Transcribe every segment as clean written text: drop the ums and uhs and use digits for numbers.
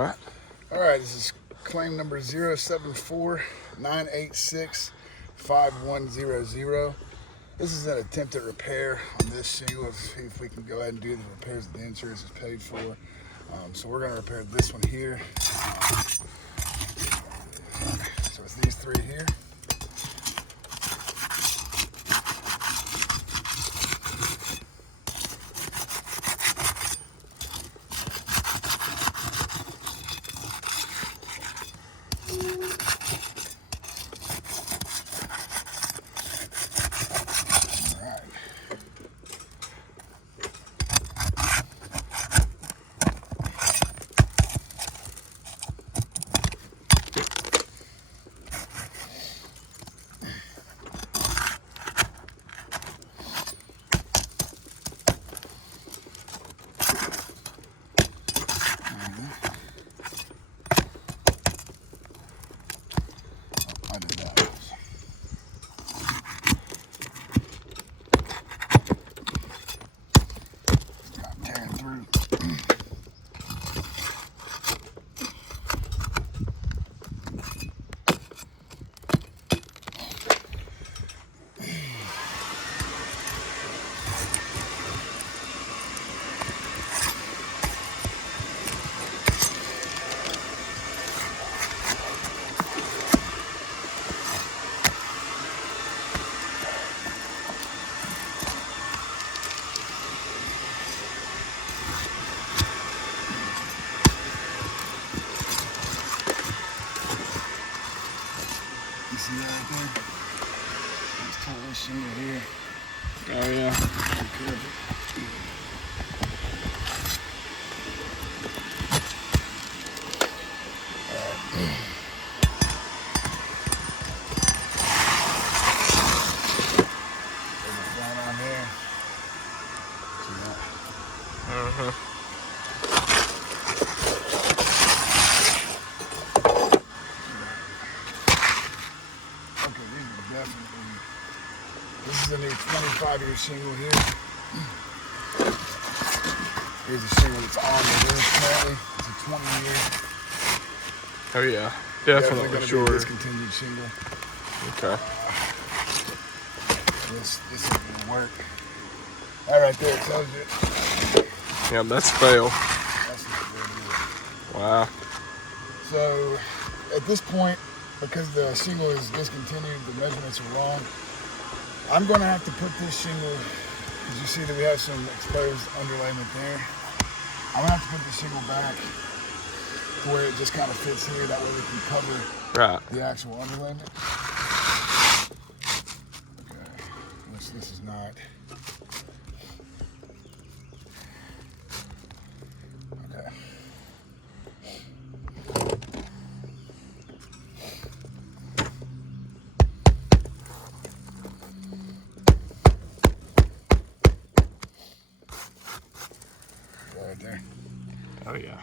right. All right, this is claim number 074-986-5100. This is an attempted repair on this shingle. Let's see if we can go ahead and do the repairs that the insurance is paid for. So we're going to repair this one here. So it's these three here. You see that right there? Let's pull this shingle here. Oh, yeah. Uh-huh. Okay, these are definitely. This is a new 25-year shingle here. Here's a shingle that's on the roof currently. It's a 20-year. Oh, yeah. Definitely gonna sure. be a discontinued shingle. Okay. This isn't gonna work. That right there tells you. Yeah, that's fail. That's not good either. Wow. So at this point, because the shingle is discontinued, the measurements are wrong. I'm going to have to put this shingle, as you see that we have some exposed underlayment there. I'm going to have to put the shingle back to where it just kind of fits here. That way we can cover the actual underlayment. Okay, this is not. Okay. Right there. Oh, yeah.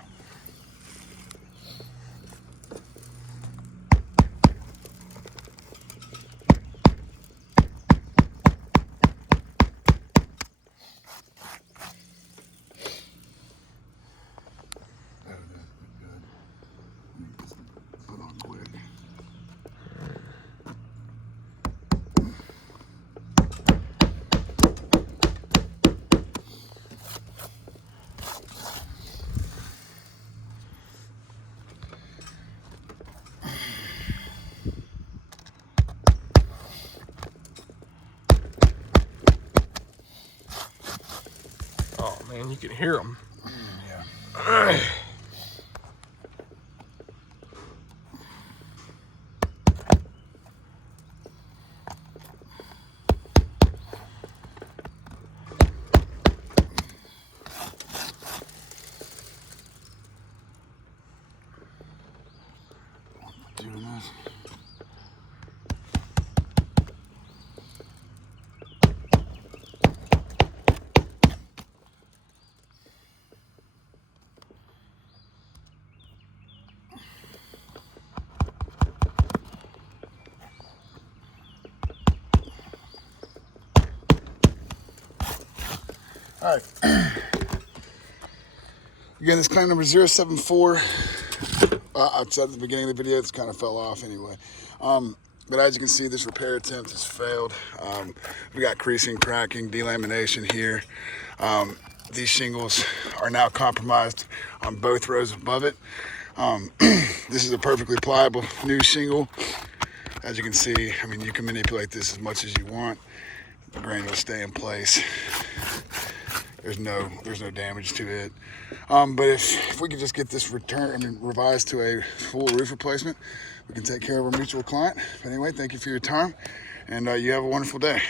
Oh, man, you can hear them. Yeah. Doing this. All right. Again, this claim number 074 I said at the beginning of the video, it's kind of fell off anyway. But as you can see, this repair attempt has failed. We got creasing, cracking, delamination here. These shingles are now compromised on both rows above it. This is a perfectly pliable new shingle. As you can see, I mean, you can manipulate this as much as you want. The grain will stay in place. There's no damage to it. But if we could just get this revised to a full roof replacement, we can take care of our mutual client. But anyway, thank you for your time, and you have a wonderful day.